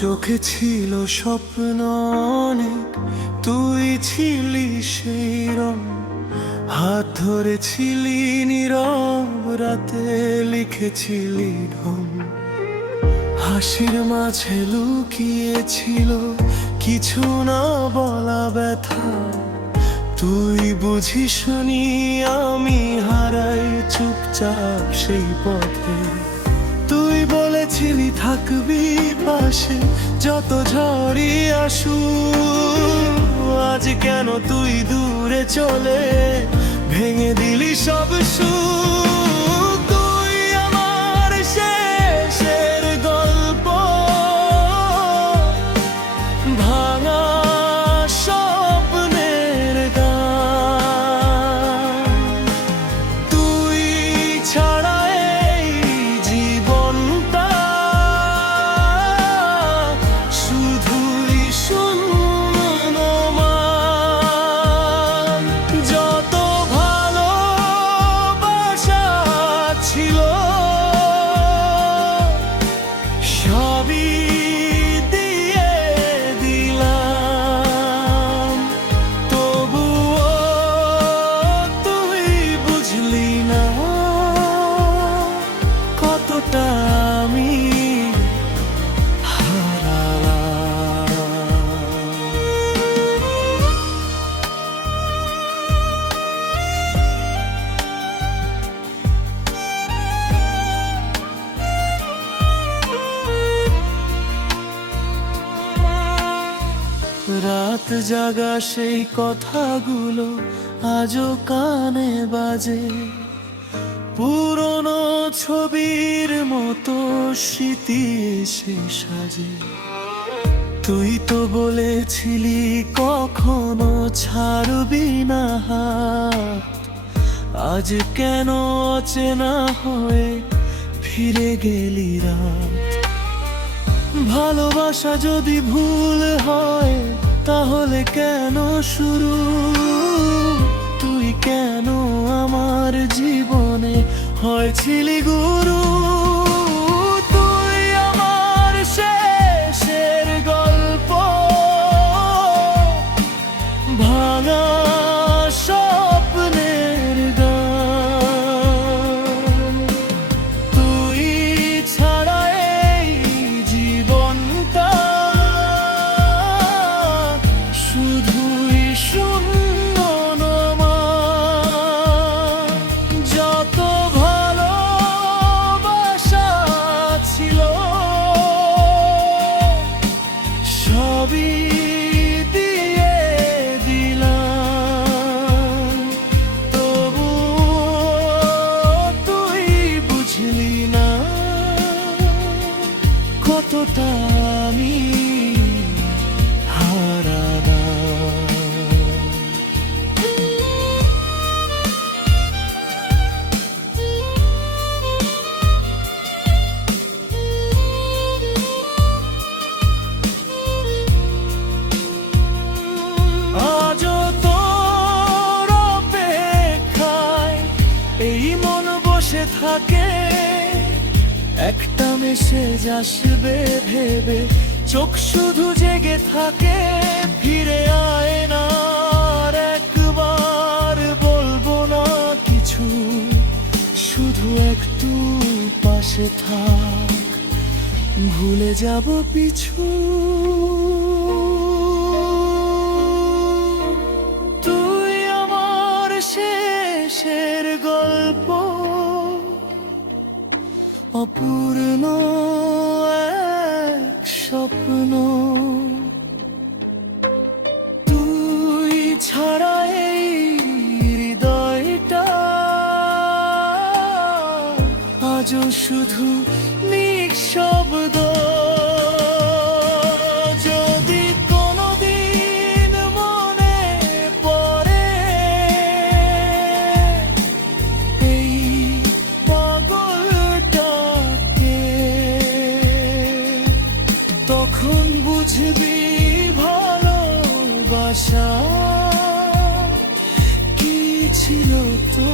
চোখে ছিল স্বপ্ন অনেক, তুই ছিলি সেই রং। হাত ধরেছিলি নীরব রাতে, লিখেছিলি ঢং। হাসির মাঝে লুকিয়েছিল কিছু না বলা ব্যথা। তুই বুঝিসনি আমি হারাই চুপচাপ সেই পথে। তুই বলেছিলি থাকবি পাশে যত ঝড়ই আসু। আজ কেন তুই দূরে চলে ভেঙে দিলি সব সুখ। তুই আমার শেষের গল্প, ভাঙা স্বপ্নের গান। তুই ছাড়া এই জীবনটা শুধুই শূন্যমান। যত ভালোবাসা ছিল সবই দিয়ে দিলাম, তবুও তুই বুঝলি না কতটা আমি রাত জাগা সেই কথাগুলো আজও কানে বাজে। পুরনো ছবির মতো স্মৃতি এসে সাজে। তুই তো বলেছিলি কখনো ছাড়বি না হাত। আজ কেন অচেনা হয়ে ফিরে গেলি রাত। ভালোবাসা যদি ভুল হয় তাহলে কেন শুরু? তুই কেন আমার জীবনে হয়েছিলি গুরু? তুই আমার শেষের গল্প, ভাঙা স্বপ্নের গান। তুই ছাড়া এই জীবনটা শুধুই শূন্যমান। যত ভালোবাসা ছিল সবই দিয়ে দিলাম, তবুও তুই বুঝলি না কতটা আমি হারানা। আজও তোর অপেক্ষায় এই মন বসে থাকে। একটা মেসেজ আসবে ভেবে চোখ শুধু জেগে থাকে। ফিরে আয় না আর একবার, বলবো না কিছু, শুধু একটু পাশে থাক, ভুলে যাব পিছু। তুই আমার শেষের গল্প, অপূর্ণ এক স্বপ্ন। তুই ছাড়া এই হৃদয়টা আজও শুধু নিঃশব্দ। যদি কোনোদিন মনে পড়ে এই পাগলটাকে, তখন বুঝবি ভালোবাসা কি ছিল তো।